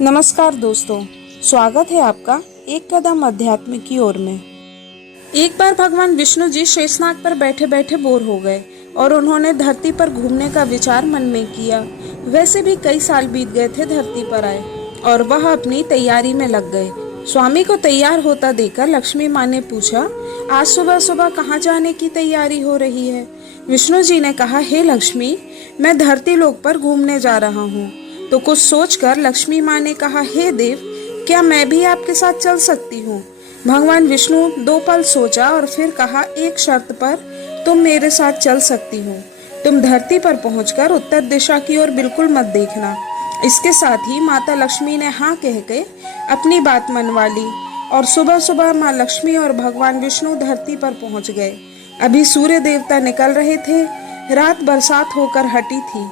नमस्कार दोस्तों, स्वागत है आपका एक कदम अध्यात्म की ओर में। एक बार भगवान विष्णु जी शेषनाग पर बैठे बैठे बोर हो गए और उन्होंने धरती पर घूमने का विचार मन में किया। वैसे भी कई साल बीत गए थे धरती पर आए और वह अपनी तैयारी में लग गए। स्वामी को तैयार होता देखकर लक्ष्मी माँ ने पूछा, आज सुबह सुबह कहाँ जाने की तैयारी हो रही है? विष्णु जी ने कहा, हे लक्ष्मी, मैं धरती लोक पर घूमने जा रहा हूँ। तो कुछ सोचकर लक्ष्मी माँ ने कहा, हे देव, क्या मैं भी आपके साथ चल सकती हूँ? भगवान विष्णु 2 पल सोचा और फिर कहा, एक शर्त पर तुम मेरे साथ चल सकती हो। तुम धरती पर पहुंचकर उत्तर दिशा की ओर बिल्कुल मत देखना। इसके साथ ही माता लक्ष्मी ने हाँ कह के अपनी बात मनवा ली और सुबह सुबह माँ लक्ष्मी और भगवान विष्णु धरती पर पहुंच गए। अभी सूर्य देवता निकल रहे थे। रात बरसात होकर हटी थी।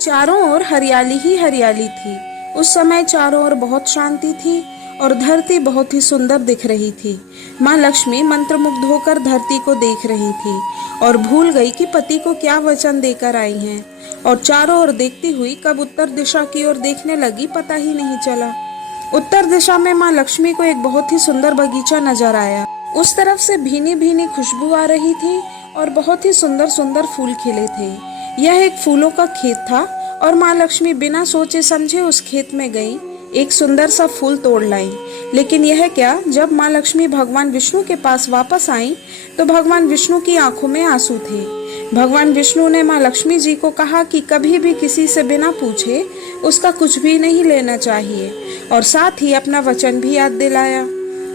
चारों ओर हरियाली ही हरियाली थी। उस समय चारों ओर बहुत शांति थी और धरती बहुत ही सुंदर दिख रही थी। माँ लक्ष्मी मंत्रमुग्ध होकर धरती को देख रही थी और भूल गई कि पति को क्या वचन देकर आई हैं, और चारों ओर देखती हुई कब उत्तर दिशा की ओर देखने लगी पता ही नहीं चला। उत्तर दिशा में माँ लक्ष्मी को एक बहुत ही सुंदर बगीचा नजर आया। उस तरफ से भीनी भीनी खुशबू आ रही थी और बहुत ही सुंदर सुंदर फूल खिले थे। यह एक फूलों का खेत था और माँ लक्ष्मी बिना सोचे समझे उस खेत में गई, एक सुंदर सा फूल तोड़ लाई। लेकिन यह क्या, जब माँ लक्ष्मी भगवान विष्णु के पास वापस आई तो भगवान विष्णु की आंखों में आंसू थे। भगवान विष्णु ने माँ लक्ष्मी जी को कहा कि कभी भी किसी से बिना पूछे उसका कुछ भी नहीं लेना चाहिए, और साथ ही अपना वचन भी याद दिलाया।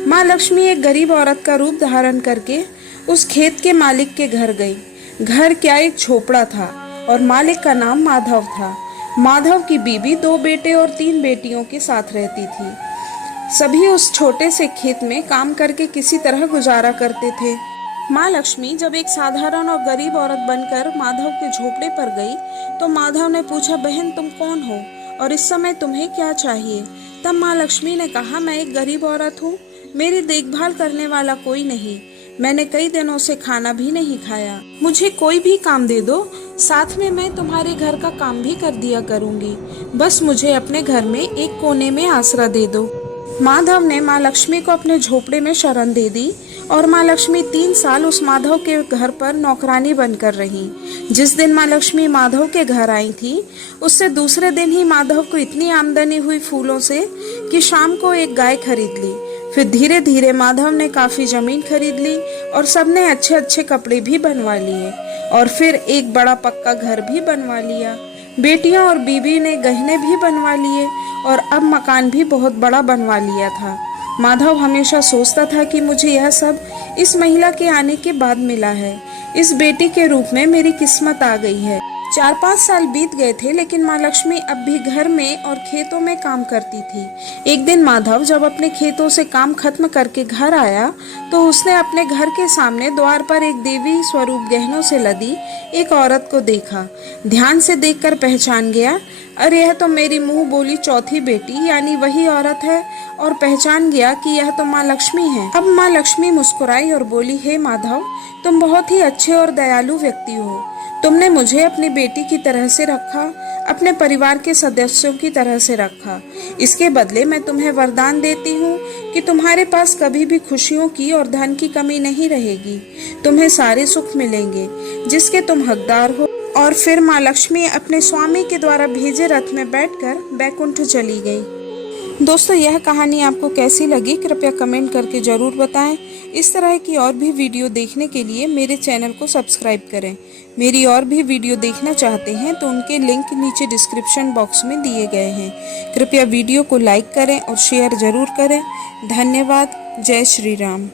माँ लक्ष्मी एक गरीब औरत का रूप धारण करके उस खेत के मालिक के घर गई। घर क्या, एक झोपड़ा था और मालिक का नाम माधव था। माधव की बीवी 2 बेटे और 3 बेटियों के साथ रहती थी। सभी उस छोटे से खेत में काम करके किसी तरह गुजारा करते थे। माँ लक्ष्मी जब एक साधारण और गरीब औरत बनकर माधव के झोपड़े पर गई तो माधव ने पूछा, बहन तुम कौन हो और इस समय तुम्हें क्या चाहिए? तब माँ लक्ष्मी ने कहा, मैं एक गरीब औरत हूँ, मेरी देखभाल करने वाला कोई नहीं, मैंने कई दिनों से खाना भी नहीं खाया, मुझे कोई भी काम दे दो, साथ में मैं तुम्हारे घर का काम भी कर दिया करूंगी, बस मुझे अपने घर में एक कोने में आसरा दे दो। माधव ने माँ लक्ष्मी को अपने झोपड़े में शरण दे दी और माँ लक्ष्मी 3 साल उस माधव के घर पर नौकरानी बनकर रही। जिस दिन माँ लक्ष्मी माधव के घर आई थी उससे दूसरे दिन ही माधव को इतनी आमदनी हुई फूलों से कि शाम को एक गाय खरीद ली। फिर धीरे धीरे माधव ने काफी जमीन खरीद ली और सबने अच्छे अच्छे कपड़े भी बनवा लिए और फिर एक बड़ा पक्का घर भी बनवा लिया। बेटियां और बीवी ने गहने भी बनवा लिए और अब मकान भी बहुत बड़ा बनवा लिया था। माधव हमेशा सोचता था कि मुझे यह सब इस महिला के आने के बाद मिला है, इस बेटी के रूप में मेरी किस्मत आ गई है। 4-5 साल बीत गए थे लेकिन माँ लक्ष्मी अब भी घर में और खेतों में काम करती थी। एक दिन माधव जब अपने खेतों से काम खत्म करके घर आया तो उसने अपने घर के सामने द्वार पर एक देवी स्वरूप गहनों से लदी एक औरत को देखा। ध्यान से देखकर पहचान गया, अरे यह तो मेरी मुंह बोली चौथी बेटी यानी वही औरत है, और पहचान गया कि यह तो माँ लक्ष्मी है। अब माँ लक्ष्मी मुस्कुराई और बोली, हे माधव, तुम बहुत ही अच्छे और दयालु व्यक्ति हो। तुमने मुझे अपनी बेटी की तरह से रखा, अपने परिवार के सदस्यों की तरह से रखा। इसके बदले मैं तुम्हें वरदान देती हूँ कि तुम्हारे पास कभी भी खुशियों की और धन की कमी नहीं रहेगी। तुम्हें सारे सुख मिलेंगे जिसके तुम हकदार हो। और फिर माँ लक्ष्मी अपने स्वामी के द्वारा भेजे रथ में बैठकर बैकुंठ चली गई। दोस्तों, यह कहानी आपको कैसी लगी कृपया कमेंट करके ज़रूर बताएं। इस तरह की और भी वीडियो देखने के लिए मेरे चैनल को सब्सक्राइब करें। मेरी और भी वीडियो देखना चाहते हैं तो उनके लिंक नीचे डिस्क्रिप्शन बॉक्स में दिए गए हैं। कृपया वीडियो को लाइक करें और शेयर ज़रूर करें। धन्यवाद। जय श्री राम।